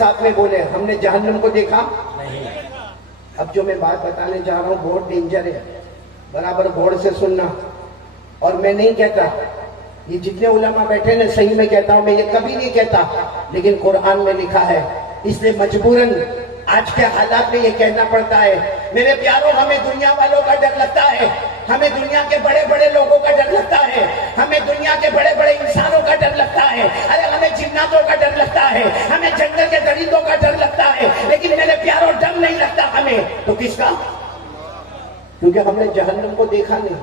ساتھ میں بولے ہم نے جہنم کو دیکھا نہیں. اب جو میں بات بتانے جا رہا ہوں بہت ڈینجر ہے, برابر غور سے سننا. اور میں نہیں کہتا, یہ جتنے علماء بیٹھے نا صحیح میں کہتا ہوں, میں یہ کبھی نہیں کہتا, لیکن قرآن میں لکھا ہے, اس لیے مجبوراً آج کے حالات میں یہ کہنا پڑتا ہے. میرے پیاروں, ہمیں دنیا والوں کا ڈر لگتا ہے, ہمیں دنیا کے بڑے بڑے لوگوں کا ڈر لگتا ہے, ہمیں دنیا کے بڑے بڑے انسانوں کا ڈر لگتا ہے, ارے ہمیں جناتوں کا ڈر لگتا ہے, ہمیں جنگل کے درندوں کا ڈر لگتا ہے, لیکن میرے پیاروں ڈر نہیں لگتا ہمیں. تو کس کا؟ کیونکہ ہم نے جہنم کو دیکھا نہیں.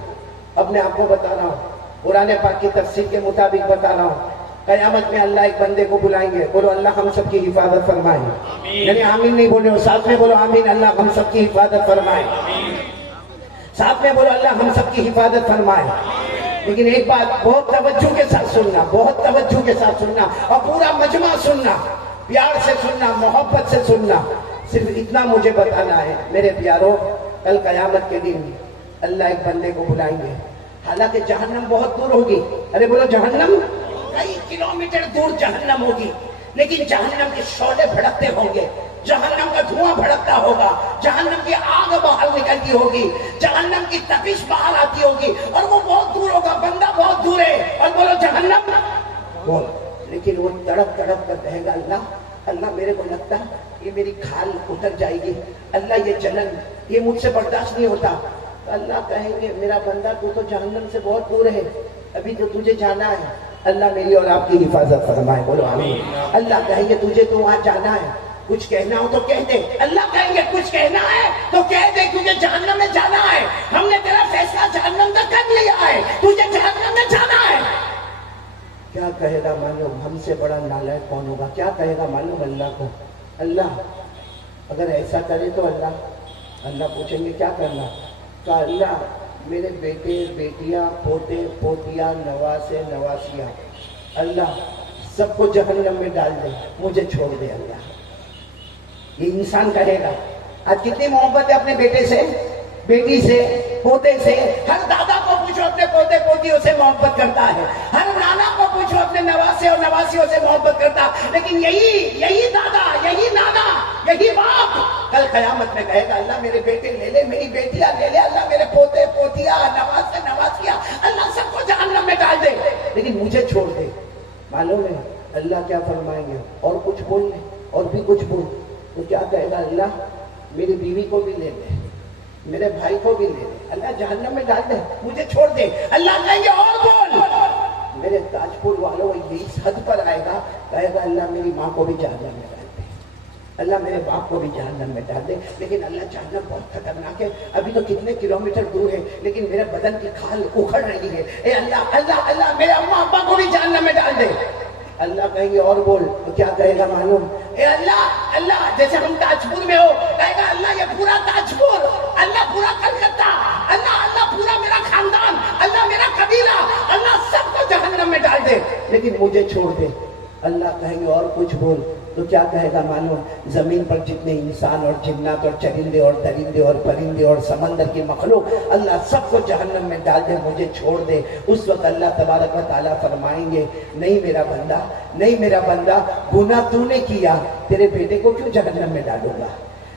اب میں آپ کو بتا رہا ہوں, قرآن پاک کی تفسیر کے مطابق بتا رہا ہوں, قیامت میں اللہ ایک بندے کو بلائیں گے. بولو اللہ ہم سب کی حفاظت فرمائے. یعنی آمین نہیں بولے ہو, ساتھ میں بولو آمین, اللہ ہم سب کی حفاظت فرمائے. ساتھ میں بولو اللہ ہم سب کی حفاظت فرمائے. لیکن ایک بات بہت توجہ کے ساتھ سننا, بہت توجہ کے ساتھ سننا, اور پورا مجمع سننا, پیار سے سننا, محبت سے سننا. صرف اتنا مجھے بتانا ہے میرے پیاروں, کل قیامت کے دن اللہ ایک بندے کو بلائیں گے. حالانکہ جہنم بہت دور ہوگی, ارے بولو جہنم کئی کلومیٹر دور جہنم ہوگی, لیکن جہنم کے شعلے بھڑکتے ہوں گے, جہنم کا دھواں بھڑکتا ہوگا, جہنم کی آگ باہر نکلتی ہوگی, جہنم کی تپش باہر آتی ہوگی, اور وہ بہت دور ہوگا, بندہ بہت دور ہے. اور بولو جہنم بول, لیکن وہ تڑپ تڑپ کر کہے گا اللہ اللہ میرے کو لگتا یہ میری کھال اتر جائے گی, اللہ یہ جلن یہ مجھ سے برداشت نہیں ہوتا. اللہ کہیں گے میرا بندہ تو جہنم سے بہت دور ہے, ابھی تو تجھے جانا ہے, اللہ میری اور آپ کی حفاظت فرمائے. بولو آمین. اللہ کہیں گے تجھے تو وہاں جانا ہے, کچھ کہنا ہو تو کہہ دے. اللہ کہیں گے کچھ کہنا ہے تو کہہ دے, کیونکہ جہنم میں جانا ہے, ہم نے تیرا فیصلہ جہنم کا کر لیا ہے, تجھے جہنم میں جانا ہے. کیا کہے گا معلوم, ہم سے بڑا نالائق کون ہوگا, کیا کہے گا معلوم اللہ کو, اللہ اگر ایسا کرے تو اللہ پوچھیں گے کیا کرنا, کہ اللہ میرے بیٹے بیٹیاں پوتے پوتیاں نواسے نواسیاں اللہ سب کو جہنم میں ڈال دے, مجھے چھوڑ دے اللہ. یہ انسان کہے گا. آج کتنی محبت ہے اپنے بیٹے سے, بیٹی سے, پوتے سے. ہر دادا کو پوچھو اپنے پوتے پوتیوں سے محبت کرتا ہے, ہر نانا کو پوچھو اپنے نواسے اور نواسیوں سے محبت کرتا ہے, لیکن یہی دادا, یہی نانا, یہی باپ کل قیامت میں کہے گا اللہ میرے بیٹے لے لے, میری بیٹیاں لے لے, اللہ میرے پوتے پوتیاں نواسے نواسیاں اللہ سب کو جہنم میں ڈال دے, لیکن مجھے چھوڑ دے. معلوم ہے اللہ کیا فرمائیں گے, اور کچھ بول لے, اور بھی کچھ بول. تو کیا کہے گا اللہ میری بیوی کو بھی لے لے, میرے بھائی کو بھی لے لے, اللہ جہنم میں ڈال دے, مجھے چھوڑ دے. اللہ کہیں گے اور بول. میرے تاج پور والوں یہ اس حد پر آئے گا, کہے گا اللہ میری ماں کو بھی جہنم میں ڈال دے, اللہ میرے باپ کو بھی جہنم میں ڈال دے. لیکن اللہ جہنم بہت خطرناک ہے, ابھی تو کتنے کلومیٹر دور ہے, لیکن میرے بدن کی کھال اکھڑ رہی ہے. اے اللہ اللہ اللہ میرے اماں ابا کو بھی جہنم میں ڈال دے. اللہ کہیں گے اور بول. تو کیا کہے گا معلوم, اے اللہ اللہ جیسے ہم تاج پور میں ہو, کہے گا اللہ یہ پورا تاج پور, اللہ پورا کلکتہ, اللہ اللہ پورا میرا خاندان, اللہ میرا قبیلہ, اللہ سب کو جہنم میں ڈال دے, لیکن مجھے چھوڑ دے. اللہ کہیں گے اور کچھ بول. تو کیا کہے گا معلوم, زمین پر جتنے انسان اور جنات اور چرندے اور درندے اور پرندے اور سمندر کی مخلوق اللہ سب کو جہنم میں ڈال دے, مجھے چھوڑ دے. اس وقت اللہ تبارک و تعالیٰ فرمائیں گے نہیں میرا بندہ, نہیں میرا بندہ, گناہ تو نے کیا, تیرے بیٹے کو کیوں جہنم میں ڈالوں گا.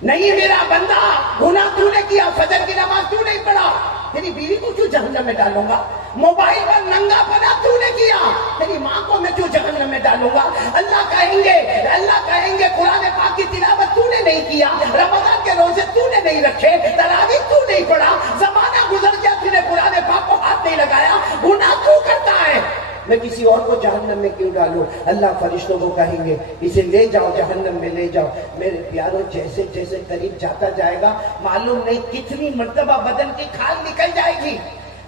نہیں میرا بندہ, گناہ تو نے کیا, فجر کی نماز تو نہیں پڑھا, تیری بیوی کو کیوں جہنم میں ڈالوں گا. موبائل پر ننگا پنا تو نے کیا, تیری ماں کو میں کیوں جہنم میں ڈالوں گا. اللہ کہیں گے قرآن پاک کی تلاوت تو نے نہیں کیا, رمضان کے روزے تو نے نہیں رکھے, تراویح تو نہیں پڑھا, زمانہ گزر گیا تو نے قرآن پاک کو ہاتھ نہیں لگایا, گناہ تو کرتا ہے, میں کسی اور کو جہنم میں کیوں ڈالوں. اللہ فرشتوں کو کہیں گے اسے لے جاؤ جہنم میں لے جاؤ. میرے پیاروں جیسے جیسے قریب جاتا جائے گا معلوم نہیں کتنی مرتبہ بدن کی کھال نکل جائے گی,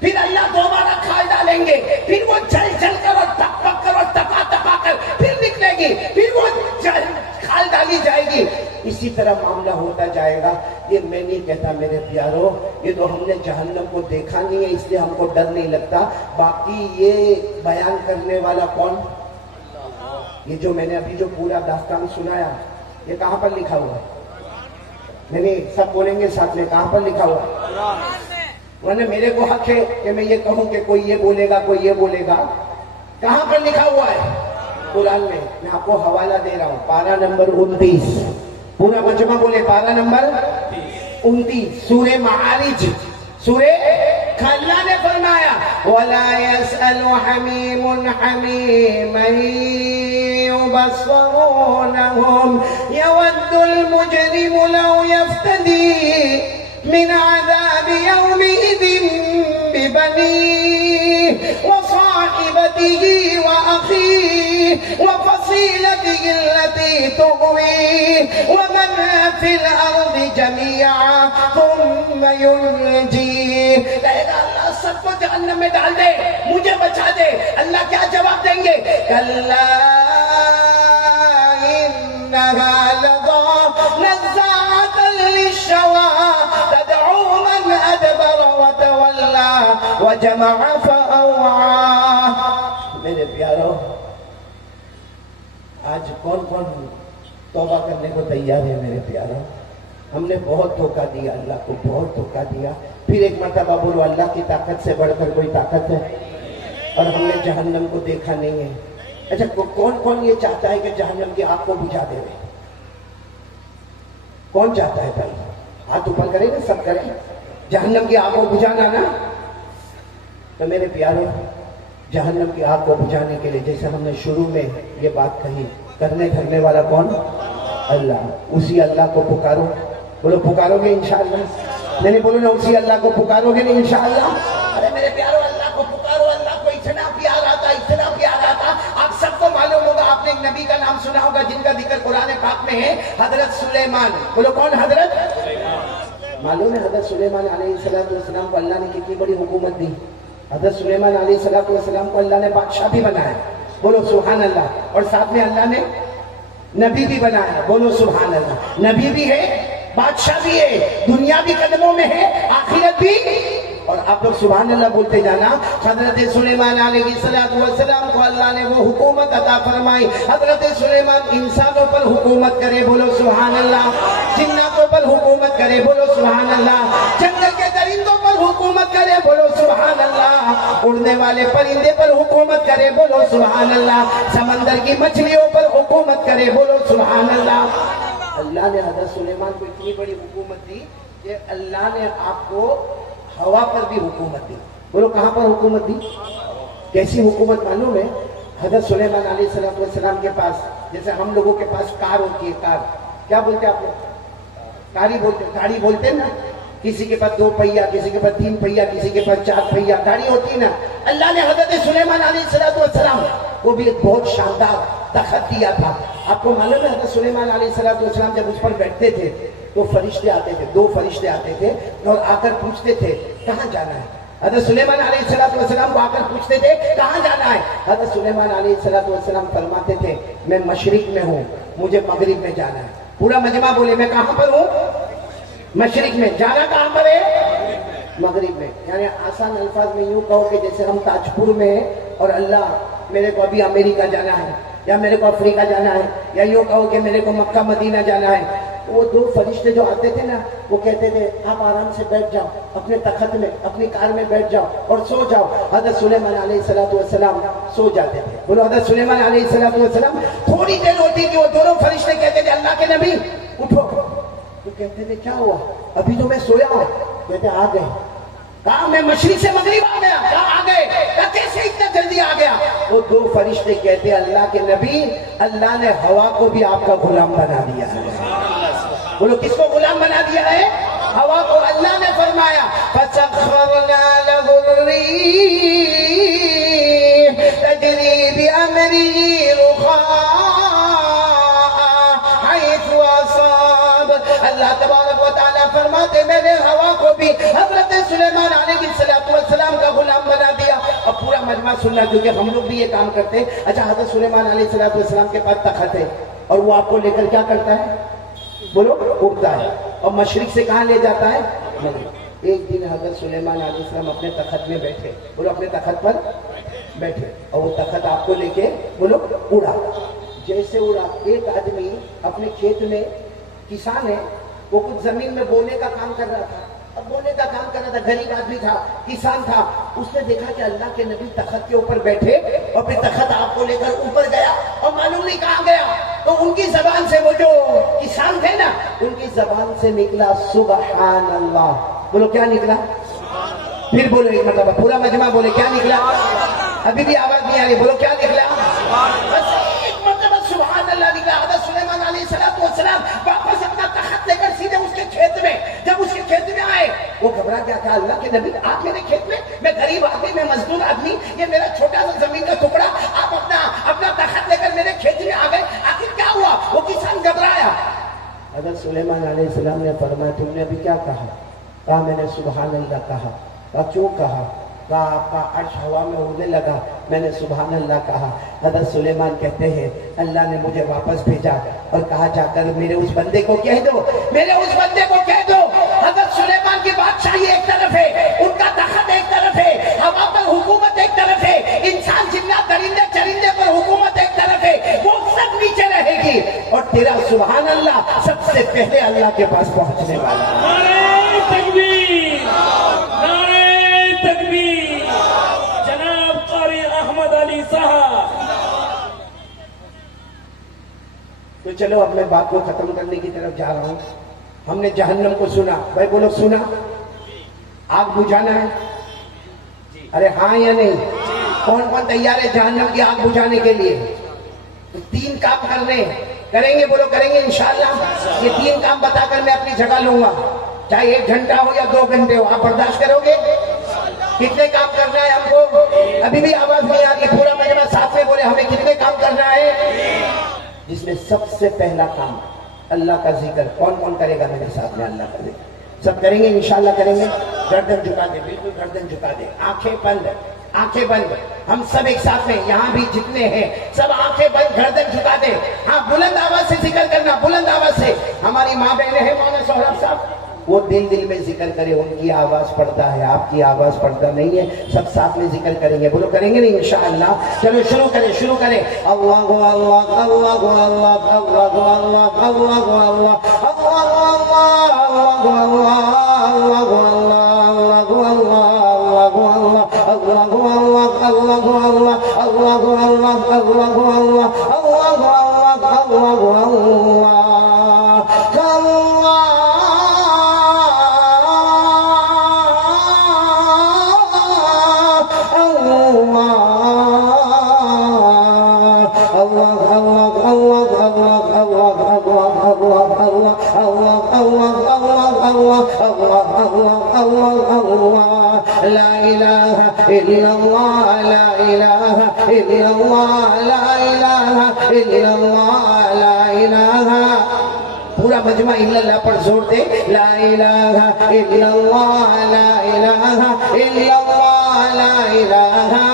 پھر اللہ دوبارہ کھال ڈالیں گے, پھر وہ جل جل کر اور تپ پک کر اور تپا تپا کر پھر نکلے گی, پھر وہ کھال ڈالی جائے گی. اسی طرح معاملہ ہوتا جائے گا. یہ میں نہیں کہتا میرے پیاروں, یہ تو ہم نے جہنم کو دیکھا نہیں ہے اس لیے ہم کو ڈر نہیں لگتا. باقی یہ بیان کرنے والا کون, یہ جو میں نے ابھی جو پورا داستان سنایا یہ کہاں پر لکھا ہوا ہے, میں نے سب بولیں گے ساتھ میں, کہاں پر لکھا ہوا ہے. ورنہ میرے کو حق ہے کہ میں یہ کہوں کہ کوئی یہ بولے گا کوئی یہ بولے گا, کہاں پر لکھا ہوا ہے. قرآن میں آپ کو حوالہ دے رہا ہوں، پارہ نمبر 29، پورا مجمع بولے، پارہ نمبر 29، سورہ معارج، سورہ اللہ نے فرمایا وَلَا يَسْأَلُ حَمِيمٌ حَمِيمًا يُبَصَّرُونَهُمْ يَوَدُّ الْمُجْرِمُ لَوْ يَفْتَدِي مِنْ عَذَابِ يَوْمِئِذٍ بِبَنِيهِ وَصَاحِبَتِهِ وَأَخِيهِ وَفَصِيلَتِهِ الَّتِي تُؤْوِيهِ وَمَنْ فِي الْأَرْضِ جَمِيعًا ثُمَّ يُنْجِيهِ۔ کہے گا اللہ سب کو جہنم میں ڈال دے، مجھے بچا دے، اللہ کیا جواب دیں گے؟ کَلَّا إِنَّهَا لَظَىٰ نَزَّاعَةً لِلشَّوَىٰ تَدْعُو مَنْ أَدْبَرَ وَتَوَلَّىٰ وَجَمَعَ فَأَوْعَىٰ۔ میرے پیارو، آج کون کون توبہ کرنے کو تیار ہے؟ میرے پیارو، ہم نے بہت دھوکہ دیا، اللہ کو بہت دھوکہ دیا۔ پھر ایک مرتبہ بولو، اللہ کی طاقت سے بڑھ کر کوئی طاقت ہے؟ اور ہم نے جہنم کو دیکھا نہیں ہے۔ اچھا، کون کون یہ چاہتا ہے کہ جہنم کی آگ کو بجھا دے؟ کون چاہتا ہے بھائی؟ ہاتھ اوپر کریں نا، سب کریں، جہنم کی آگ کو بجھانا نا۔ تو میرے پیارو، جہنم کی آگ کو بجھانے کے لیے جیسے ہم نے شروع میں یہ بات کہی، کرنے دھرنے والا کون؟ اللہ۔ اسی اللہ کو پکارو، بولو پکارو گے انشاءاللہ؟ نہیں بولو نا، اسی اللہ کو پکارو گے نہیں انشاءاللہ؟ ارے میرے پیارو، اللہ کو پکارو، اللہ کو اتنا پیار آتا، اتنا پیار آتا۔ آپ سب کو معلوم ہوگا، آپ نے ایک نبی کا نام سنا ہوگا جن کا ذکر قرآن پاک میں ہے، حضرت سلیمان۔ بولو کون؟ حضرت معلوم ہے حضرت سلیمان علیہ السلام کو اللہ نے کتنی بڑی حکومت دی؟ حضرت سلیمان علیہ السلام کو اللہ نے بادشاہ بھی بنایا، بولو سبحان اللہ، اور ساتھ میں اللہ نے نبی بھی بنایا، بولو سبحان اللہ۔ نبی بھی ہے، بادشاہ بھی ہے، دنیا بھی قدموں میں ہے، آخرت بھی۔ اور آپ لوگ سبحان اللہ بولتے جانا۔ حضرت سلیمان علیہ السلام کو اللہ نے وہ حکومت عطا فرمائی۔ حضرت سلیمان انسانوں پر حکومت کرے، بولو سبحان اللہ، جناتوں پر حکومت کرے، بولو سبحان اللہ، جنگل کے درندوں پر حکومت کرے، بولو سبحان اللہ، اڑنے والے پرندے پر حکومت کرے، بولو سبحان اللہ، سمندر کی مچھلیوں پر حکومت کرے، بولو سبحان اللہ۔ اللہ نے حضرت سلیمان کو اتنی بڑی حکومت دی کہ اللہ نے آپ کو ہوا پر بھی حکومت دی، بولو کہاں پر حکومت دی؟ کیسی حکومت معلوم ہے؟ حضرت سلیمان علیہ السلام کے پاس، جیسے ہم لوگوں کے پاس کار ہوتی ہے، کار کیا بولتے ہیں آپ لوگ؟ گاڑی بولتے ہیں نا۔ کسی کے پاس 2 پہیا، کسی کے پاس 3 پہیا، کسی کے پاس 4 پہیا گاڑی ہوتی ہے نا۔ اللہ نے حضرت سلیمان علیہ السلام کو بھی ایک بہت شاندار تخت دیا تھا۔ آپ کو معلوم ہے حضرت سلیمان علیہ السلام جب اس پر بیٹھتے تھے تو فرشتے آتے تھے، 2 فرشتے آتے تھے اور آ کر پوچھتے تھے کہاں جانا ہے؟ حضرت سلیمان علیہ السلام کو آ کر پوچھتے تھے کہاں جانا ہے؟ حضرت سلیمان علیہ السلام فرماتے تھے میں مشرق میں ہوں، مجھے مغرب میں جانا ہے۔ پورا مجمع بولے میں کہاں پر ہوں؟ مشرق میں۔ جانا کہاں پر ہے؟ مغرب میں۔ یعنی آسان الفاظ میں یوں کہو کہ جیسے ہم تاج پور میں ہیں اور اللہ میرے کو ابھی امریکہ جانا ہے، یا میرے کو افریقہ جانا ہے، یا یوں کہو کہ میرے کو مکہ مدینہ جانا ہے۔ وہ 2 فرشتے جو آتے تھے نا، وہ کہتے تھے آپ آرام سے بیٹھ جاؤ اپنے تخت میں، اپنی کار میں بیٹھ جاؤ اور سو جاؤ۔ حضرت سلیمان علیہ السلام سو جاتے تھے، بولو حضرت سلیمان علیہ السلام تھوڑی دیر ہوتی کہ وہ دونوں فرشتے کہتے تھے اللہ کے نبی اٹھو، تو کہتے تھے کیا ہوا؟ ابھی تو میں سویا ہوں۔ کہتے آ گئے۔ کہا میں مشرق سے مغرب آ گیا۔ کہا آ گئے۔ کہا کیسے اتنا جلدی آ گیا؟ وہ 2 فرشتے کہتے اللہ کے نبی، اللہ نے ہوا کو بھی آپ کا غلام بنا دیا ہے۔ بولو کس کو غلام بنا دیا ہے؟ ہوا کو۔ اللہ نے فرمایا فَسَخَّرْنَا لَهُ الرِّيحَ تَجْرِي بِأَمْرِهِ رُخَاءً حَيْثُ أَصَابَ۔ اللہ تبارک و تعالیٰ فرماتے میں نے ہوا کو بھی حضرت سلیمان علیہ السلام کا غلام بنا دیا۔ اب پورا مجمع سننا کیونکہ ہم لوگ بھی یہ کام کرتے ہیں۔ اچھا، حضرت سلیمان علیہ السلام کے پاس تخت ہے اور وہ آپ کو لے کر کیا کرتا ہے؟ بولو اڑتا ہے، اور مشرق سے کہاں لے جاتا ہے؟ ایک دن حضرت سلیمان علیہ السلام اپنے تخت میں بیٹھے، بولو اپنے تخت پر بیٹھے، اور وہ تخت آپ کو لے کے بولو اڑا۔ جیسے اڑا، ایک آدمی اپنے کھیت میں، کسان ہے، وہ کچھ زمین میں بونے کا کام کر رہا تھا، اب بونے کا کام کر رہا تھا، غریب آدمی تھا، کسان تھا. اس نے دیکھا کہ اللہ کے نبی تخت کے اوپر بیٹھے اور پھر تخت آپ کو لے کر اوپر گیا اور معلوم نہیں کہاں گیا. تو ان کی زبان سے، وہ جو کسان تھے نا، ان کی زبان سے نکلا سبحان اللہ. بولو کیا نکلا؟ پھر بولو ایک مرتبہ، پورا مجمع بولے کیا نکلا؟ ابھی بھی آواز نہیں آ رہی، بولو کیا نکلا؟ بس ایک مرتبہ سبحان اللہ نکلا. حضرت سلیمان علیہ السلام واپس اپنا تخت لے کر سیدھے اس کے کھیت میں، جب اس کے کھیت میں آئے وہ گھبرا گیا تھا. اللہ کے نبی آپ میرے کھیت میں غریب آدمی، میں مزدور آدمی، یہ میرا چھوٹا سا زمین کا ٹکڑا، آپ اپنا تخت لے کر میرے کھیت میں آ گئے، آخر کیا ہوا؟ وہ کسان گھبرایا. حضرت سلیمان علیہ السلام نے فرمایا تم نے ابھی کیا کہا؟ کہا میں نے سبحان اللہ کہا. کیوں کہا؟ کہا آپ کا عرش ہوا میں اڑنے لگا، میں نے سبحان اللہ کہا. حضرت سلیمان کہتے ہیں اللہ نے مجھے واپس بھیجا اور کہا جا کر میرے اس بندے کو کہہ دو، میرے اس بندے کو کہہ دو. حضرت سلیمان کی بادشاہی ایک طرف ہے، ان کا تخت ایک طرف ہے، ہوا پر حکومت ایک طرف ہے، انسان جنات درندے چرندے پر حکومت ایک طرف ہے، وہ سب نیچے رہے گی اور تیرا سبحان اللہ سب سے پہلے اللہ کے پاس پہنچنے والا ہے. نعرہ تکبیر، نعرہ تکبیر. جناب قاری احمد علی صاحب. تو چلو اب میں بات کو ختم کرنے کی طرف جا رہا ہوں. ہم نے جہنم کو سنا، بھائی بولو سنا. آگ بجھانا ہے؟ ارے ہاں یا نہیں؟ کون کون تیار ہے جہنم کی آگ بجھانے کے لیے؟ تو 3 کام کرنے کریں گے، بولو کریں گے انشاءاللہ. یہ 3 کام بتا کر میں اپنی جگہ لوں گا، چاہے 1 گھنٹہ ہو یا 2 گھنٹے ہو. آپ برداشت کرو گے؟ کتنے کام کرنا ہے ہم کو؟ ابھی بھی آواز نہیں آ رہی، پورا مجمع ساتھ میں بولے ہمیں کتنے کام کرنا ہے؟ جس میں سب سے پہلا کام اللہ کا ذکر. کون کون کرے گا میرے ساتھ میں اللہ کا ذکر؟ سب کریں گے انشاءاللہ کریں گے. گردن جھکا دے، بالکل گردن جھکا دے، آنکھیں بند، آنکھیں بند. ہم سب ایک ساتھ میں، یہاں بھی جتنے ہیں سب آنکھیں بند، گردن جھکا دے. ہاں بلند آواز سے ذکر کرنا، بلند آواز سے. ہماری ماں بہنیں ہیں مولانا سہراب صاحب، وہ دل میں ذکر کرے، ان کی آواز پڑتا ہے، آپ کی آواز پڑتا نہیں ہے. سب ساتھ میں ذکر کریں گے، بولو کریں گے نہیں انشاءاللہ. چلو شروع کریں اللہ اللہ اللہ اللہ اللہ اللہ اللہ لا الہ الا اللہ لا الہ الا اللہ لا الہ الا اللہ لا الہ. پورا مجمع الا اللہ پر زور دے. لا الہ الا اللہ لا الہ الا اللہ لا الہ.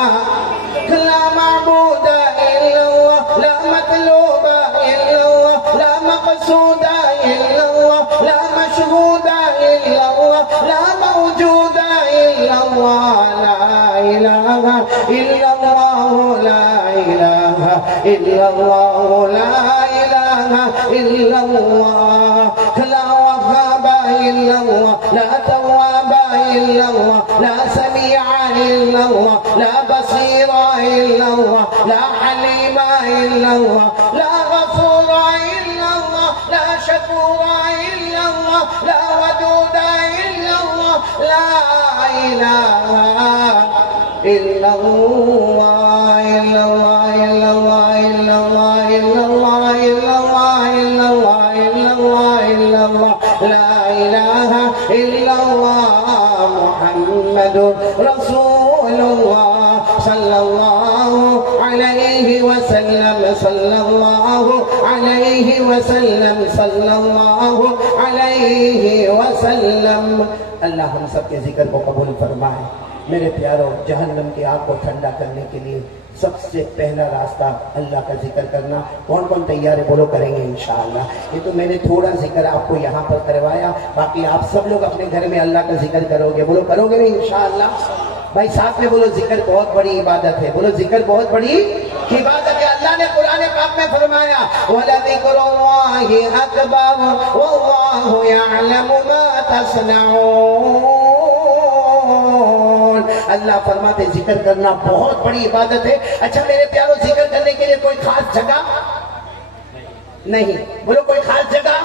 لا معبود الا اللہ لا مطلوب الا اللہ لا مقصود الا اللہ لا مشهود الا اللہ لا موجود الا اللہ لا الہ الا اللہ لا الہ الا اللہ لا الہ الا اللہ. لا وهاب الا اللہ لا تواب الا اللہ لا سمیع الا اللہ لا بصیر الا اللہ لا حلیم الا اللہ لا غفور الا اللہ لا شکور الا اللہ لا ودود الا اللہ لا الہ الا اللہ الا اللہ الا اللہ الا اللہ الا اللہ الا اللہ الا اللہ الا اللہ لا الہ الا اللہ محمد رسول اللہ صلی اللہ علیہ وسلم صلی اللہ علیہ وسلم صلی اللہ علیہ وسلم. اللہ ہم سب کے ذکر کو قبول فرمائے. میرے پیاروں، جہنم کی آگ کو ٹھنڈا کرنے کے لیے سب سے پہلا راستہ اللہ کا ذکر کرنا. کون کون تیار ہے؟ بولو کریں گے انشاءاللہ. یہ تو میں نے تھوڑا ذکر آپ کو یہاں پر کروایا، باقی آپ سب لوگ اپنے گھر میں اللہ کا ذکر کرو گے. بولو کرو گے انشاءاللہ. بھائی ساتھ میں بولو ذکر بہت بڑی عبادت ہے. بولو ذکر بہت بڑی عبادت ہے. اللہ نے قرآن پاک میں فرمایا وَلَذِكْرُ اللَّهِ أَكْبَرُ وَاللَّهُ يَعْلَمُ مَا تَصْنَعُونَ۔ اللہ فرماتے ذکر کرنا بہت بڑی عبادت ہے۔ اچھا میرے پیاروں، ذکر کرنے کے لیے کوئی خاص جگہ نہیں، بولو کوئی خاص جگہ۔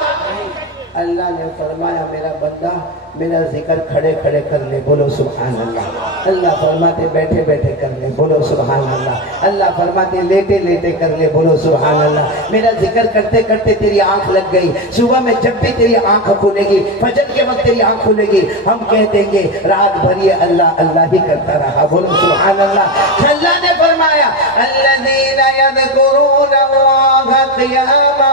اللہ نے فرمایا میرا بندہ میرا ذکر کھڑے کھڑے کر لے، بولو سبحان اللہ۔ اللہ فرماتے بیٹھے بیٹھے کر لے، بولو سبحان اللہ۔ اللہ فرماتے لیٹے لیٹے کر لے، بولو سبحان اللہ۔ میرا ذکر کرتے کرتے تیری آنکھ لگ گئی، صبح میں جب بھی تیری آنکھ کھلے گی، فجر کے وقت تیری آنکھ کھلے گی، ہم کہہ دیں گے رات بھر یہ اللہ اللہ ہی کرتا رہا، بولو سبحان اللہ۔ اللہ نے فرمایا الذین یذکرون اللہ قیاما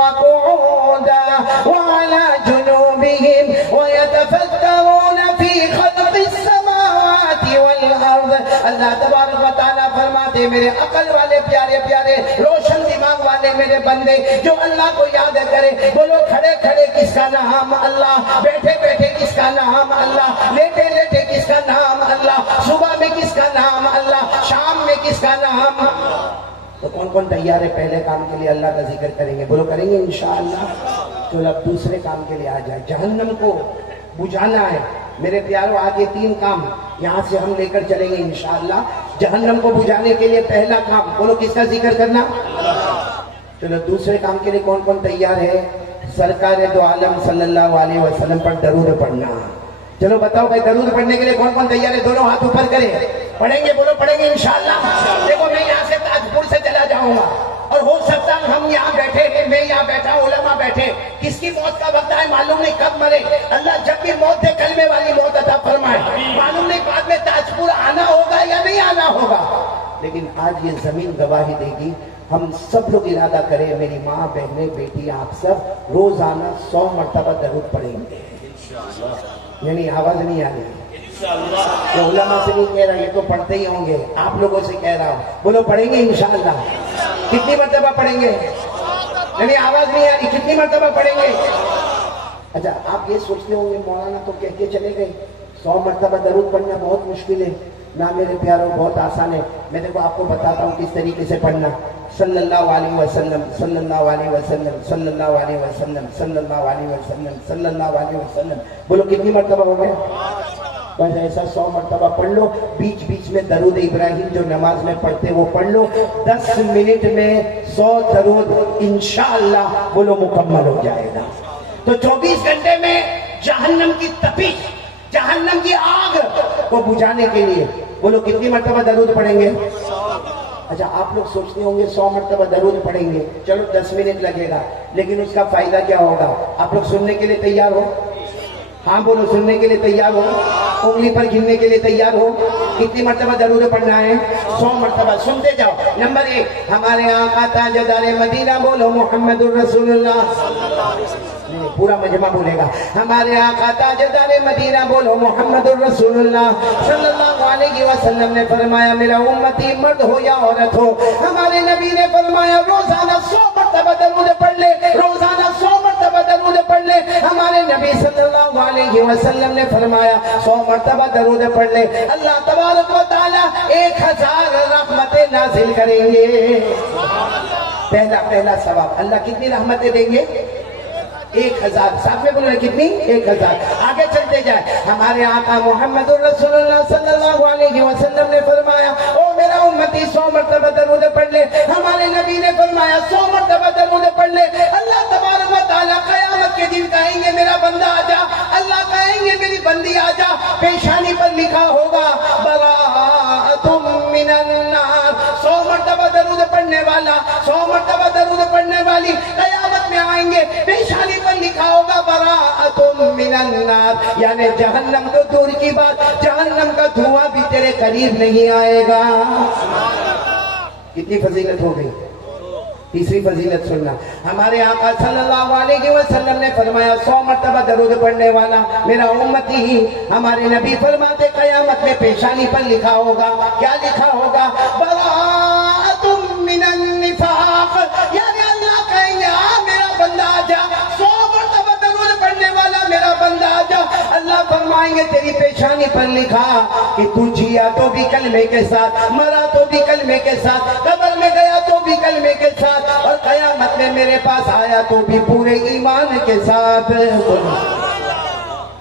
وقعودا وعلى جنوبهم ويتفكرون في خلق السماوات والارض۔ اللہ تبارک و تعالیٰ فرماتے میرے عقل والے پیارے پیارے روشن دماغ والے میرے بندے جو اللہ کو یاد کرے، بولو کھڑے کھڑے کس کا نام اللہ، بیٹھے بیٹھے کس کا نام اللہ، لیٹے لیٹے کس کا نام اللہ، صبح میں کس کا نام اللہ، شام میں کس کا نام۔ تو کون کون تیار ہے پہلے کام کے لیے اللہ کا ذکر کریں گے؟ بولو کریں گے انشاءاللہ۔ چلو اب دوسرے کام کے لیے آ جائے، جہنم کو بجھانا ہے میرے پیاروں۔ آگے 3 کام یہاں سے ہم لے کر چلیں گے انشاءاللہ۔ جہنم کو بجھانے کے لیے پہلا کام، بولو کس کا ذکر کرنا؟ چلو دوسرے کام کے لیے کون کون تیار ہے؟ سرکار دو عالم صلی اللہ علیہ وسلم پر درود پڑھنا۔ چلو بتاؤ بھائی درود پڑھنے کے لیے کون کون تیار ہے؟ دونوں ہاتھ اوپر کریں، پڑھیں گے، بولو پڑھیں گے انشاءاللہ۔ دیکھو میں یہاں سے تاجپور سے چلا جاؤں گا اور ہو سکتا ہے ہم یہاں بیٹھے ہیں، میں یہاں بیٹھا، علماء بیٹھے، کس کی موت کا وقت ہے معلوم نہیں، کب مرے۔ اللہ جب بھی موت دے کلمے والی موت عطا فرمائے، معلوم نہیں بعد میں تاجپور آنا ہوگا یا نہیں آنا ہوگا، لیکن آج یہ زمین گواہی دے گی۔ ہم سب لوگ ارادہ کریں، میری ماں بہنیں بیٹی آپ سب روزانہ 100 مرتبہ درود پڑھیں گے، یعنی آواز نہیں آ رہی، یہ علماء سے نہیں کہہ رہا، یہ تو پڑھتے ہی ہوں گے، آپ لوگوں سے کہہ رہا ہوں، بولو پڑھیں گے انشاءاللہ۔ کتنی مرتبہ پڑھیں گے؟ یعنی آواز نہیں آ رہی، کتنی مرتبہ پڑھیں گے؟ اچھا آپ یہ سوچتے ہوں گے مولانا تو کہہ کے چلے گئے 100 مرتبہ درود پڑھنا بہت مشکل ہے۔ نہ میرے پیاروں بہت آسان ہے، میں دیکھو آپ کو بتاتا ہوں کس طریقے سے پڑھنا۔ صلی اللہ علیہ وسلم، صلی اللہ علیہ وسلم، صلی اللہ علیہ وسلم، صلی اللہ علیہ وسلم، صلی اللہ علیہ وسلم، بولو کتنی مرتبہ ہو گئے؟ بس ایسا 100 مرتبہ پڑھ لو، بیچ بیچ میں درود ابراہیم جو نماز میں پڑھتے وہ پڑھ لو، 10 منٹ میں 100 درود انشاءاللہ بولو مکمل ہو جائے گا۔ تو 24 گھنٹے میں جہنم کی تپش، جہنم کی آگ کو بجھانے کے لیے بولو کتنی مرتبہ درود پڑھیں گے؟ اچھا آپ لوگ سوچتے ہوں گے 100 مرتبہ درود پڑھیں گے، چلو 10 منٹ لگے گا، لیکن اس کا فائدہ کیا ہوگا؟ آپ لوگ سننے کے لیے تیار ہو؟ ہاں بولو سننے کے لیے تیار ہو؟ انگلی پر گننے کے لیے تیار ہو؟ کتنی مرتبہ درود پڑھنا ہے؟ 100 مرتبہ۔ سنتے جاؤ۔ نمبر 1 ہمارے آقا تاجدار مدینہ، بولو محمد الرسول اللہ، پورا مجمع بولے گا، ہمارے آقا تاجدار مدینہ، بولو محمد الرسول اللہ صلی اللہ علیہ وسلم نے فرمایا میرا امتی مرد ہو یا عورت ہو، ہمارے نبی نے فرمایا روزانہ 100 مرتبہ درود پڑھ لے، روزانہ 100 مرتبہ درود پڑھ لے۔ ہمارے نبی صلی اللہ علیہ وسلم نے فرمایا 100 مرتبہ درود پڑھ لے، اللہ تبارک و تعالی 1000 رحمتیں نازل کریں گے۔ پہلا ثواب، اللہ کتنی رحمتیں دیں گے؟ 1000، ساتھ میں بولو کتنی؟ 1000۔ آگے چلتے جائے، ہمارے آقا محمد الرسول اللہ صلی اللہ علیہ وسلم نے فرمایا او میرا امتی 100 مرتبہ درود پڑھ لے، ہمارے نبی نے فرمایا 100 مرتبہ درود پڑھ لے، اللہ تبارک و تعالیٰ قیامت کے دن کہیں گے میرا بندہ آ جا، اللہ کہیں گے میری بندی آ جا، پیشانی پر لکھا ہوگا براءۃ من النار۔ 100 مرتبہ درود پڑھنے والا، 100 مرتبہ درود پڑھنے والی قیامت میں آئیں گے، پیشانی پر لکھا ہوگا براءۃ من النار، یعنی جہنم تو دور کی بات، جہنم کا دھواں بھی تیرے قریب نہیں آئے گا۔ کتنی فضیلت ہو گئی؟ تیسری فضیلت سننا، ہمارے آقا صلی اللہ علیہ وسلم نے فرمایا 100 مرتبہ درود پڑھنے والا میرا امتی ہی، ہمارے نبی فرماتے قیامت میں پیشانی پر لکھا ہوگا، کیا لکھا ہوگا؟ براءۃ من النفاق، یعنی اللہ کہیں گے میرا بندہ آ جا، 100 مرتبہ درود پڑھنے والا میرا بندہ آ جا، اللہ فرمائیں گے تیری پیشانی پر لکھا کہ تو جیا تو بھی کلمے کے ساتھ، مرا تو بھی کلمے کے ساتھ، قبر میں گیا تو بھی کلمے کے ساتھ اور قیامت میں میرے پاس آیا تو بھی پورے ایمان کے ساتھ.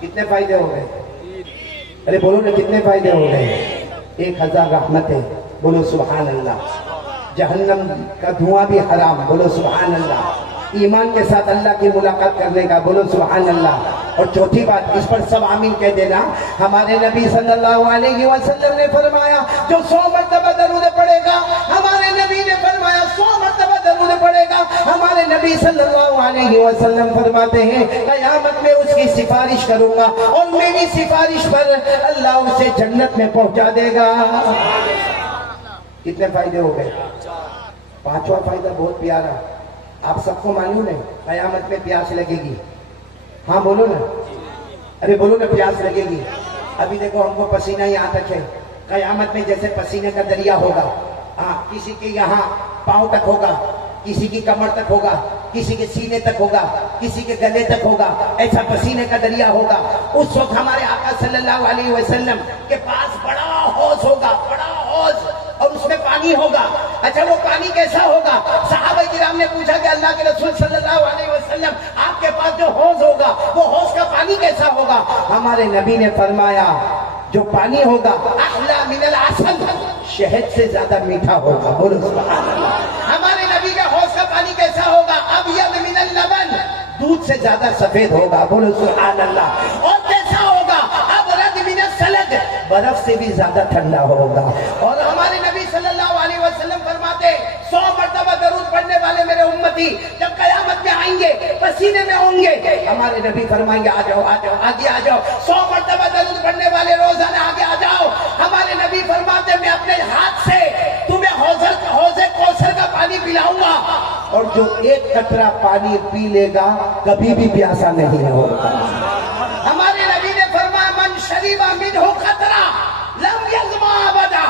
کتنے فائدے ہو گئے؟ ارے بولو نا کتنے فائدے ہو گئے؟ 1000 رحمتیں. بولو سبحان اللہ. جہنم کا دھواں بھی حرام. بولو سبحان اللہ. ایمان کے ساتھ اللہ کی ملاقات کرنے کا. بولو سبحان اللہ. اور چوتھی بات اس پر سب آمین کہہ دینا. ہمارے نبی صلی اللہ علیہ وسلم نے فرمایا جو 100 مرتبہ درود پڑھے گا, ہمارے نبی نے فرمایا 100 مرتبہ درود پڑھے گا, ہمارے نبی صلی اللہ علیہ وسلم فرماتے ہیں قیامت میں اس کی سفارش کروں گا اور میری سفارش پر اللہ اسے جنت میں پہنچا دے گا. کتنے فائدے ہو گئے؟ 5واں فائدہ بہت پیارا. آپ سب کو معلوم ہے قیامت میں پیاس لگے گی. ہاں بولو نا. ارے بولو نا پیاس لگے گی. ابھی دیکھو ہم کو پسینہ یہاں تک ہے. قیامت میں جیسے پسینے کا دریا ہوگا, ہاں کسی کے یہاں پاؤں تک ہوگا, کسی کی کمر تک ہوگا, کسی کے سینے تک ہوگا, کسی کے گلے تک ہوگا, ایسا پسینے کا دریا ہوگا. اس وقت ہمارے آقا صلی اللہ علیہ وسلم کے پاس بڑا حوض ہوگا, بڑا حوض, اور اس میں پانی ہوگا. اچھا وہ پانی کیسا ہوگا؟ صحابہ کرام نے پوچھا کہ اللہ کے رسول صلی اللہ علیہ وسلم آپ کے پاس جو حوض ہوگا وہ حوض کا پانی کیسا ہوگا؟ ہمارے نبی نے فرمایا جو پانی ہوگا احلی من العسل, شہد سے زیادہ میٹھا ہوگا. بولو سبحان اللہ. ہمارے نبی کا حوض کا پانی کیسا ہوگا؟ ابیض من اللبن, دودھ سے زیادہ سفید ہوگا. بولو سبحان اللہ. اور کیسا ہوگا؟ ابرد من الثلج, برف سے بھی زیادہ ٹھنڈا ہوگا. اور ہمارے نبی صلی اللہ علیہ وسلم فرماتے 100 مرتبہ درود پڑھنے والے میرے امتی جب قیامت میں آئیں گے پسینے میں ہوں گے, ہمارے نبی فرمائیں گے آ جاؤ آ جاؤ آگے آ جاؤ. 100 مرتبہ درود پڑھنے والے روزانہ آگے آ جاؤ. ہمارے نبی فرماتے میں اپنے ہاتھ سے تمہیں حوض کوثر کا پانی پلاؤں گا, اور جو ایک قطرہ پانی پی لے گا کبھی بھی پیاسا نہیں ہوگا. ہمارے نبی نے فرمایا من شریب منہ قطرہ لم یظمأ ابدا,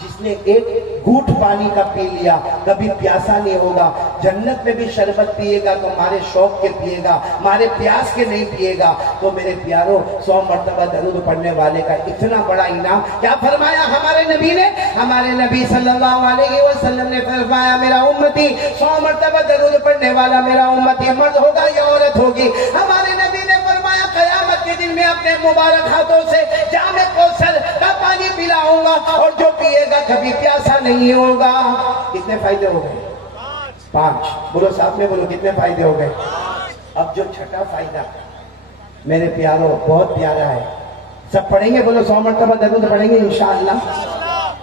جس نے ایک گھونٹ پانی کا پی لیا کبھی پیاسا نہیں ہوگا. جنت میں بھی شربت پیے گا تو ہمارے شوق کے پیے گا, ہمارے پیاس کے نہیں پیے گا. تو میرے پیاروں 100 مرتبہ درود پڑھنے والے کا اتنا بڑا انعام. کیا فرمایا ہمارے نبی نے؟ ہمارے نبی صلی اللہ علیہ وسلم نے فرمایا میرا امتی 100 مرتبہ درود پڑھنے والا میرا امتی مرد ہوگا یا عورت ہوگی. ہمارے نبی نے فرمایا قیامت کے دن میں اپنے مبارک ہاتھوں سے جام کوثر کا پانی پلاؤں گا اور جو پیے گا کبھی پیاسا نہیں ہوگا. کتنے فائدے ہو گئے؟ 5. بولو ساتھ میں بولو کتنے فائدے ہو گئے؟ اب جو چھٹا فائدہ میرے پیاروں بہت پیارا ہے, سب پڑھیں گے. بولو 100 مرتبہ درود پڑھیں گے انشاءاللہ.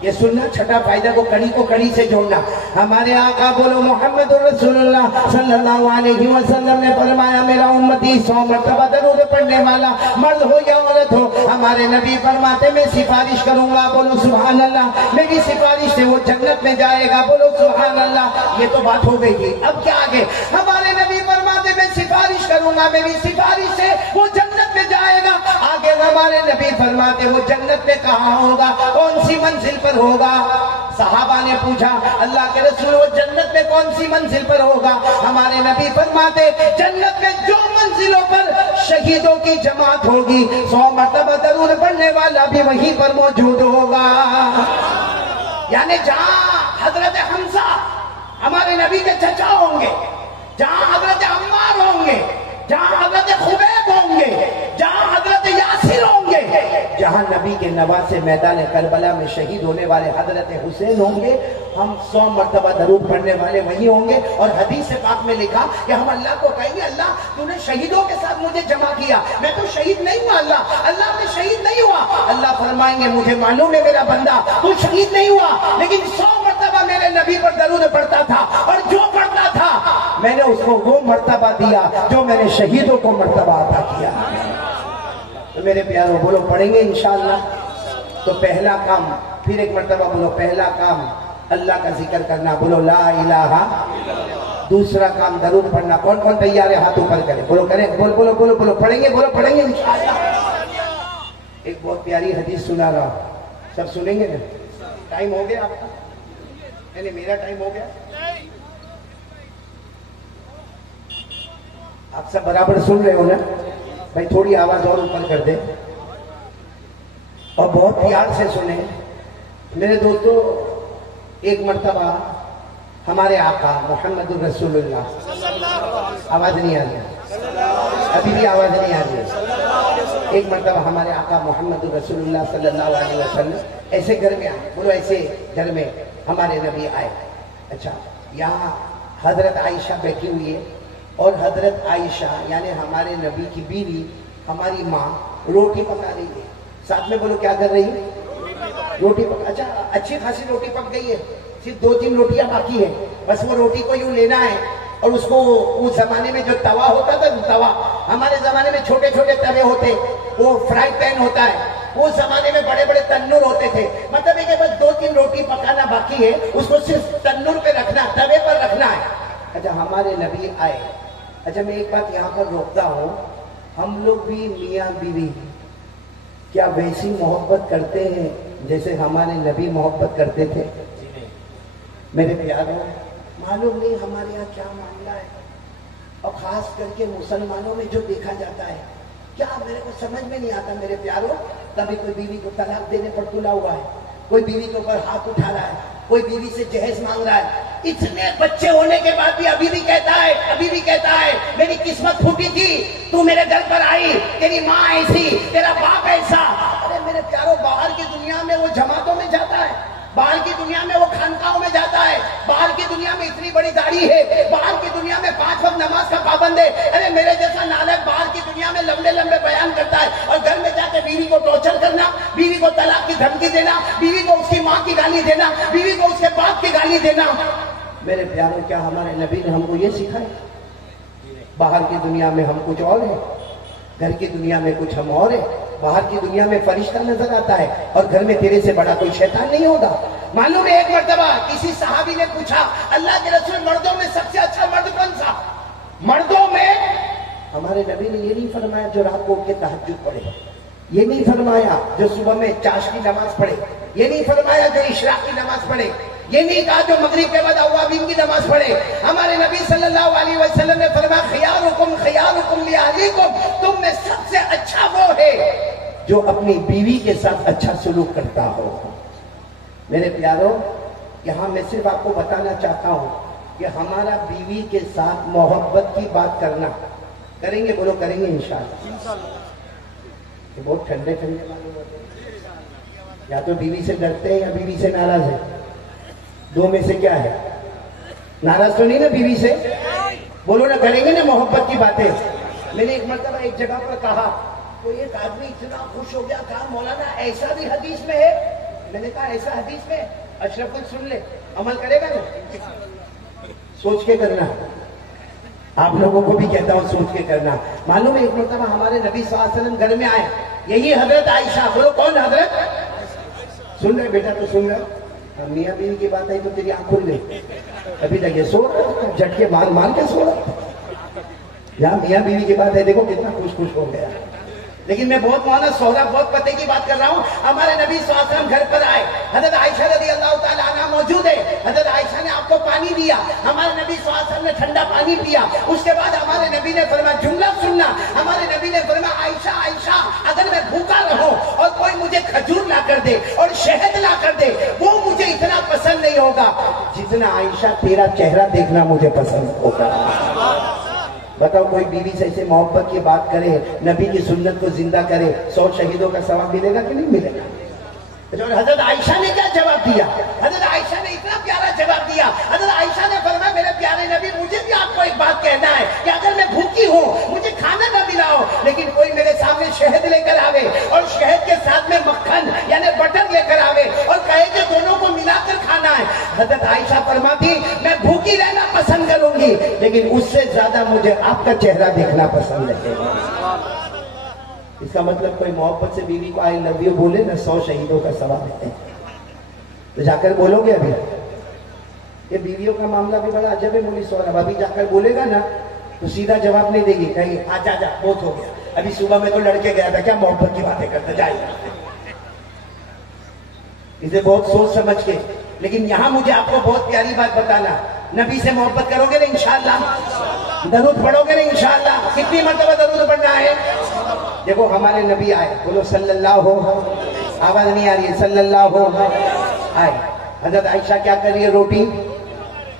یہ سننا چھٹا فائدہ کو کڑی سے جوڑنا. ہمارے آقا بولو محمد رسول اللہ صلی اللہ علیہ وسلم نے فرمایا میرا امتی 100 مرتبہ درود پڑھنے والا مرد ہو یا عورت ہو, ہمارے نبی فرماتے میں سفارش کروں گا. بولو سبحان اللہ. میری سفارش سے وہ جنت میں جائے گا. بولو سبحان اللہ. یہ تو بات ہو گئی تھی. اب کیا آگے؟ ہمارے نبی فرماتے میں سفارش کروں گا, میری سفارش سے وہ جنت میں جائے گا. آگے ہمارے نبی فرماتے وہ جنت میں کہاں ہوگا, کون سی منزل پر ہوگا؟ صحابہ نے پوچھا اللہ کے رسول وہ جنت میں کون سی منزل پر ہوگا؟ ہمارے نبی فرماتے جنت میں جو منزلوں پر شہیدوں کی جماعت ہوگی 100 مرتبہ درود پڑھنے والا بھی وہیں پر موجود ہوگا. یعنی جہاں حضرت حمزہ ہمارے نبی کے چچا ہوں گے, جہاں حضرت عمار ہوں گے, جہاں حضرت خبیب ہوں گے, جہاں حضرت یاسر ہوں گے, جہاں نبی کے نواسے میدان کربلا میں شہید ہونے والے حضرت حسین ہوں گے, ہم 100 مرتبہ درود پڑھنے والے وہی ہوں گے. اور حدیث پاک میں لکھا کہ ہم اللہ کو کہیں گے اللہ تو نے شہیدوں کے ساتھ مجھے جمع کیا, میں تو شہید نہیں ہوا. اللہ میں شہید نہیں ہوا. اللہ فرمائیں گے مجھے معلوم ہے میرا بندہ تو شہید نہیں ہوا, لیکن 100 مرتبہ میرے نبی پر درود پڑھتا تھا, اور جو پڑھتا تھا میں نے اس کو وہ مرتبہ دیا جو میں نے شہیدوں کو مرتبہ عطا کیا. تو میرے پیاروں بولو پڑھیں گے انشاءاللہ. تو پہلا کام, پھر ایک مرتبہ بولو, پہلا کام اللہ کا ذکر کرنا. بولو لا الہ. دوسرا کام درود پڑھنا. کون کون تیار ہے ہاتھ اوپر کرے. بولو کریں, بولو بولو بولو بولو پڑھیں گے, بولو پڑھیں گے انشاءاللہ. ایک بہت پیاری حدیث سنا رہا ہوں, سب سنیں گے نا؟ ٹائم ہو گیا آپ کا؟ یعنی میرا ٹائم ہو گیا؟ آپ سب برابر سن رہے ہو نا بھائی؟ تھوڑی آواز اور اوپر کر دیں اور بہت پیار سے سنیں میرے دوستو. ایک مرتبہ ہمارے آقا محمد الرسول اللہ، آواز نہیں آ رہی، ابھی بھی آواز نہیں آ رہی ہے، ایک مرتبہ ہمارے آقا محمد الرسول اللہ صلی اللہ علیہ وسلم ایسے گھر میں آئے، بولو ایسے گھر میں ہمارے نبی آئے. اچھا، یہاں حضرت عائشہ بیٹھی ہوئی ہے، اور حضرت عائشہ یعنی ہمارے نبی کی بیوی، ہماری ماں روٹی پکا رہی ہے. ساتھ میں بولو کیا کر رہی ہے؟ روٹی پکا. اچھا، اچھی خاصی روٹی پک گئی ہے، صرف 2-3 روٹیاں باقی ہیں. بس وہ روٹی کو یوں لینا ہے، اور اس کو اس زمانے میں جو توا ہوتا تھا، توا ہمارے زمانے میں چھوٹے چھوٹے توے ہوتے، وہ فرائی پین ہوتا ہے، اس زمانے میں بڑے بڑے تنور ہوتے تھے. مطلب ہے کہ بس 2-3 روٹی پکانا باقی ہے، اس کو صرف تنور پہ رکھنا، توے پر رکھنا ہے. اچھا، ہمارے نبی آئے. اچھا، میں ایک بات یہاں پر روکتا ہوں، ہم لوگ بھی میاں بیوی کیا ویسی محبت کرتے ہیں جیسے ہمارے نبی محبت کرتے تھے؟ میرے پیاروں، معلوم نہیں ہمارے یہاں کیا معاملہ ہے، اور خاص کر کے مسلمانوں میں جو دیکھا جاتا ہے، کیا میرے کو سمجھ میں نہیں آتا میرے پیاروں. کبھی کوئی بیوی کو طلاق دینے پر تلا ہوا ہے، کوئی بیوی کے اوپر ہاتھ اٹھا رہا ہے، کوئی بیوی سے جہیز مانگ رہا ہے. اتنے بچے ہونے کے بعد بھی ابھی بھی کہتا ہے میری قسمت پھوٹی تھی، تو میرے گھر پر آئی، تیری ماں ایسی، تیرا باپ ایسا. ارے میرے پیاروں، باہر کی دنیا میں وہ جماعتوں میں جاتا ہے، باہر کی دنیا میں وہ خانقاہوں میں جاتا ہے، باہر کی دنیا میں اتنی بڑی داڑھی ہے، باہر کی دنیا میں 5 وقت نماز کا پابند ہے. ارے میرے جیسا نالک باہر کی دنیا میں لمبے لمبے بیان کرتا ہے، اور گھر میں جا کے بیوی کو ٹارچر کرنا، بیوی کو طلاق کی دھمکی دینا، بیوی کو اس کی ماں کی گالی دینا، بیوی کو اس کے باپ کی گالی دینا. میرے پیاروں، کیا ہمارے نبی نے ہم کو یہ سکھایا؟ باہر کی دنیا میں ہم کچھ اور ہیں، گھر کی دنیا میں کچھ ہم اور ہیں. باہر کی دنیا میں فرشتہ نظر آتا ہے، اور گھر میں تیرے سے بڑا کوئی شیطان نہیں ہوگا. معلوم ہے، ایک مرتبہ کسی صحابی نے پوچھا، اللہ کے رسول، مردوں میں سب سے اچھا مرد کون سا؟ مردوں میں ہمارے نبی نے یہ نہیں فرمایا جو رات کو اٹھ کے تہجد پڑھے، یہ نہیں فرمایا جو صبح میں چاش کی نماز پڑھے، یہ نہیں فرمایا جو اشراق کی نماز پڑھے، یہ نہیں کہا جو مغرب کے بعد اوابین کی نماز پڑھے. ہمارے نبی صلی اللہ علیہ وسلم نے فرمایا، خیارکم لاہلیکم، تم میں سب سے اچھا وہ ہے جو اپنی بیوی کے ساتھ اچھا سلوک کرتا ہو. میرے پیاروں، یہاں میں صرف آپ کو بتانا چاہتا ہوں کہ ہمارا بیوی کے ساتھ محبت کی بات کرنا کریں گے، بولو کریں گے انشاءاللہ. یہ بہت ٹھنڈے معلوم ہوتے ہیں، یا تو بیوی سے ڈرتے ہیں یا بیوی سے ناراض ہے. دو میں سے کیا ہے؟ ناراض تو نہیں نا بیوی سے؟ بولو نا، کریں گے نا محبت کی باتیں. میں نے ایک مرتبہ ایک جگہ پر کہا، تو ایک آدمی اتنا خوش ہو گیا، کہا مولانا ایسا بھی حدیث میں ہے؟ میں نے کہا ایسا حدیث میں؟ اشرف کچھ سن لے، عمل کرے گا نا؟ سوچ کے کرنا، آپ لوگوں کو بھی کہتا ہوں سوچ کے کرنا. معلوم ہے، ایک مرتبہ ہمارے نبی صلی اللہ علیہ وسلم گھر میں آئے، یہی حضرت عائشہ. بولو کون حضرت؟ سن رہے بیٹا؟ تو سن رہے. میاں بیوی کی بات آئی تو تیری آنکھ کھل گئی. ابھی تک یہ سو رہا، جھٹکے مار کے سو رہا. یہاں میاں بیوی کی بات ہے، دیکھو کتنا خوش ہو گیا. لیکن میں بہت مولانا سہرا بہت پتے کی بات کر رہا ہوں. ہمارے نبی صلی اللہ علیہ وسلم گھر پر آئے، حضرت عائشہ رضی اللہ تعالیٰ عنہ موجود ہے. حضرت عائشہ نے آپ کو پانی دیا، ہمارے نبی صلی اللہ علیہ وسلم نے ٹھنڈا پانی پیا. اس کے بعد ہمارے نبی نے فرمایا، جملہ سننا، ہمارے نبی نے فرمایا، عائشہ اگر میں بھوکا رہوں اور کوئی مجھے کھجور لا کر دے اور شہد لا کر دے، وہ مجھے اتنا پسند نہیں ہوگا جتنا عائشہ تیرا چہرہ دیکھنا مجھے پسند ہوگا. بتاؤ، کوئی بیوی سے ایسے محبت کی بات کرے، نبی کی سنت کو زندہ کرے، 100 شہیدوں کا ثواب ملے گا کہ نہیں ملے گا؟ حضرت عائشہ نے کیا جواب دیا؟ حضرت عائشہ نے اتنا پیارا جواب دیا. حضرت عائشہ نے فرمایا، میرے پیارے نبی، مجھے بھی آپ کو ایک بات کہنا ہے کہ اگر میں بھوکی ہوں، مجھے کھانا نہ ملا ہو، لیکن کوئی میرے سامنے شہد لے کر آوے اور شہد کے ساتھ میں مکھن یعنی بٹر لے کر آوے اور کہے کہ دونوں کو ملا کر کھانا ہے، حضرت عائشہ فرماتی، میں بھوکی رہنا پسند کروں گی، لیکن اس سے زیادہ مجھے آپ کا چہرہ دیکھنا پسند ہے. اس کا مطلب کوئی محبت سے بیوی کو آئی لو یو بولے نا، 100 شہیدوں کا ثواب دیتے ہیں. تو جا کر بولو گے. ابھی یہ بیویوں کا معاملہ بھی بڑا عجب ہے مولی سورب. ابھی جا کر بولے گا نا تو سیدھا جواب نہیں دے گی، کہیں جا بہت ہو گیا، ابھی صبح میں تو لڑکے گیا تھا، کیا محبت کی باتیں کرتا جائے. اسے بہت سوچ سمجھ کے. لیکن یہاں مجھے آپ کو بہت پیاری بات بتانا، نبی سے محبت کرو گے نا انشاءاللہ، درود پڑھو گے نا انشاءاللہ. کتنی مرتبہ درود پڑھنا ہے؟ دیکھو ہمارے نبی آئے، بولو صلی اللہ ہو، آواز نہیں آ رہی ہے، صلی اللہ ہو آئے. حضرت عائشہ کیا کر رہی ہے؟ روٹی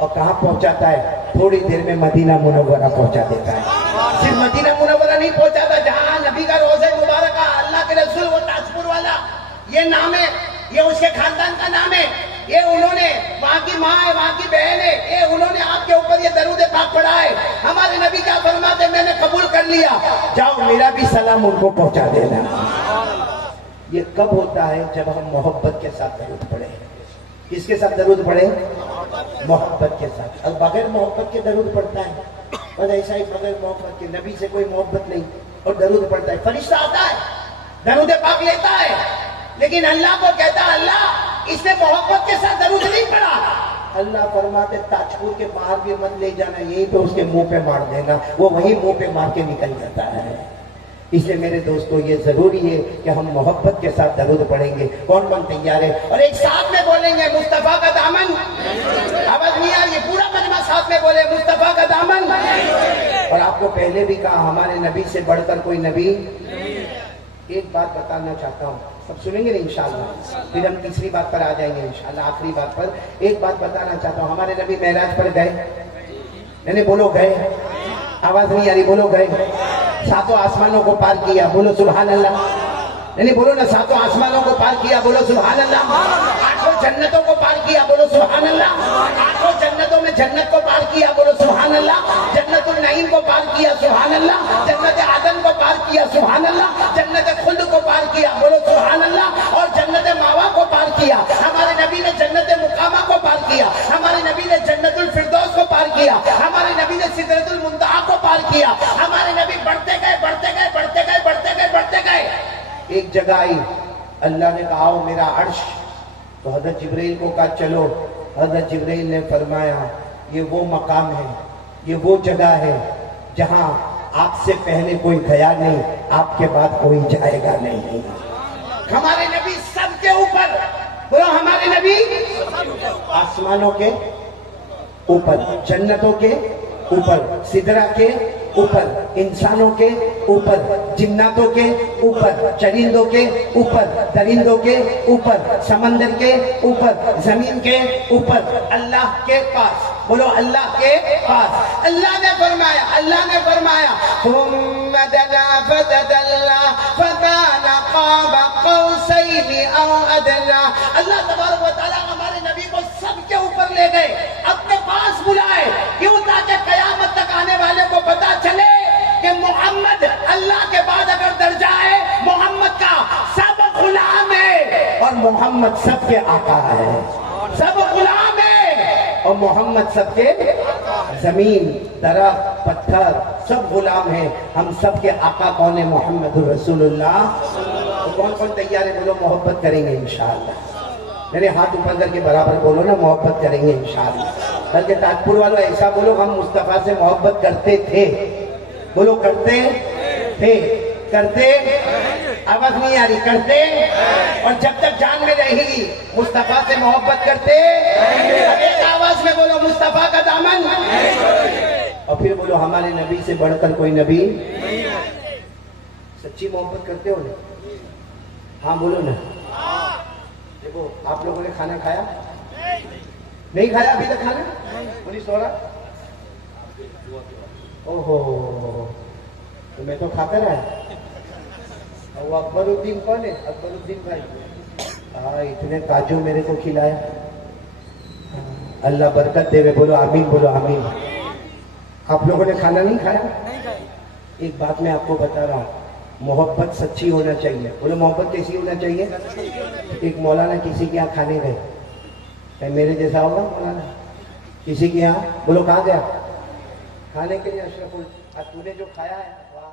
اور کہاں پہنچاتا ہے؟ تھوڑی دیر میں مدینہ منورہ پہنچا دیتا ہے۔ صرف مدینہ منورہ نہیں پہنچاتا، جہاں نبی کا روضہ مبارکہ، اللہ کے رسول وہ تاجپور والا، یہ نام ہے، یہ اس کے خاندان کا نام ہے، یہ انہوں نے، وہاں کی ماں ہے، وہاں کی بہن ہے، یہ انہوں نے آپ کے اوپر یہ درود پاک پڑھا ہے۔ ہمارے نبی کیا فرماتے؟ میں نے قبول کر لیا، جاؤ میرا بھی سلام ان کو پہنچا دینا۔ یہ کب ہوتا ہے؟ جب ہم محبت کے ساتھ درود پڑھیں۔ کس کے ساتھ درود پڑھیں؟ محبت کے ساتھ۔ اور بغیر محبت کے درود پڑھتا ہے، بس ایسا ہی بغیر محبت کے، نبی سے کوئی محبت نہیں اور درود پڑھتا ہے، فرشتہ آتا ہے درود پاک لیتا ہے، لیکن اللہ کو کہتا ہے اللہ اس نے محبت کے ساتھ درود نہیں پڑھا۔ اللہ فرماتے تاجپور کے باہر بھی مت لے جانا، یہیں پہ اس کے منہ پہ مار دینا، وہ وہی منہ پہ مار کے نکل جاتا ہے۔ اس لیے میرے دوستو یہ ضروری ہے کہ ہم محبت کے ساتھ درود پڑھیں گے۔ کون تیار ہے؟ اور ایک ساتھ میں بولیں گے مصطفیٰ کا دامن، آواز نہیں آ رہی، پورا مجمع ساتھ میں بولے مصطفیٰ کا دامن۔ اور آپ کو پہلے بھی کہا ہمارے نبی سے بڑھ کر کوئی نبی۔ ایک بات بتانا چاہتا ہوں، سب سنیں گے انشاءاللہ، پھر ہم تیسری بات پر آ جائیں گے انشاءاللہ، آخری بات پر۔ ایک بات بتانا چاہتا ہوں، ہمارے نبی معراج پر گئے، یعنی بولو گئے، آواز نہیں آ رہی، بولو گئے، ساتوں آسمانوں کو پار کیا، بولو سبحان اللہ، یعنی بولو نا، ساتوں آسمانوں کو پار کیا، بولو سبحان اللہ، آٹھوں جنتوں کو پار کیا، بولو سبحان اللہ، آٹھوں جنتوں میں جنت کو پار کیا، بولو سبحان اللہ، جنت النعیم کو پار کیا، سبحان اللہ، جنت عدن کو پار کیا، سبحان اللہ، جنت خلد کو پار کیا، بولو سبحان اللہ، اور جنت ماوا کو پار کیا۔ ہمارے نبی نے جنت مقامہ کو پار کیا، ہمارے نبی نے جنت الفردوس کو پار کیا، ہمارے نبی نے سدرۃ المنتہا کو پار کیا، ہمارے نبی بڑھتے گئے بڑھتے گئے بڑھتے گئے بڑھتے گئے بڑھتے گئے۔ ایک جگہ آئی، اللہ نے کہا آؤ میرا عرش، تو حضرت جبرائیل کو کہا چلو، حضرت جبرائیل نے فرمایا یہ وہ مقام ہے، یہ وہ جگہ ہے جہاں آپ سے پہلے کوئی گیا نہیں، آپ کے بعد کوئی جائے گا نہیں۔ ہمارے نبی سب کے اوپر، بولو ہمارے نبی آسمانوں کے اوپر، جنتوں کے اوپر، سدرہ کے اوپر، انسانوں کے اوپر، جناتوں کے اوپر، چرندوں کے اوپر، درندوں کے اوپر، سمندر کے اوپر، زمین کے اوپر، اللہ کے پاس، بولو اللہ کے پاس۔ اللہ نے فرمایا ثم دنا فتدلى فكان قاب قوسين او ادنى۔ اللہ تبارک و تعالیٰ ہمارے نبی کو سب کے اوپر لے گئے، اپنے پاس بلائے، کیوں؟ تاکہ قیامت تک آنے والے کو پتا چلے کہ محمد اللہ کے بعد اگر درجہ ہے، محمد کا سب غلام ہے اور محمد سب کے آقا ہے، سب غلام ہے اور محمد سب کے، زمین، درخت، پتھر سب غلام ہیں، ہم سب کے آقا کون ہے؟ محمد الرسول اللہ۔ تو کون کون تیار ہے؟ بولو محبت کریں گے انشاءاللہ، میرے ہاتھ اوپر کر کے برابر بولو نا، محبت کریں گے انشاءاللہ۔ بلکہ تاجپور والوں ایسا بولو، ہم مصطفیٰ سے محبت کرتے تھے، بولو کرتے تھے، کرتے، آواز نہیں آ رہی، کرتے، اور جب تک جان میں رہے گی مصطفیٰ سے محبت کرتے، ایک آواز میں بولو مصطفیٰ کا دامن، اور پھر بولو ہمارے نبی سے بڑھ کر کوئی نبی۔ سچی محبت کرتے ہو نا؟ ہاں بولو نا۔ دیکھو آپ لوگوں نے کھانا کھایا؟ نہیں کھایا ابھی تک کھانا؟ پولیس ہو رہا؟ اوہو، تو میں تو کھاتا رہا۔ وہ اکبر الدین کون ہے؟ اکبر الدین بھائی، اتنے کاجو میرے کو کھلایا، اللہ برکت دے، بولو آمین، بولو آمین۔ آپ لوگوں نے کھانا نہیں کھایا؟ ایک بات میں آپ کو بتا رہا ہوں، محبت سچی ہونا چاہیے، بولو محبت کیسی ہونا چاہیے؟ ایک مولانا کسی کے یہاں کھانے گئے، میرے جیسا ہوگا مولانا، کسی کے یہاں، بولو کہاں گیا؟ کھانے کے لیے اشرف، تو نے جو کھایا ہے واہ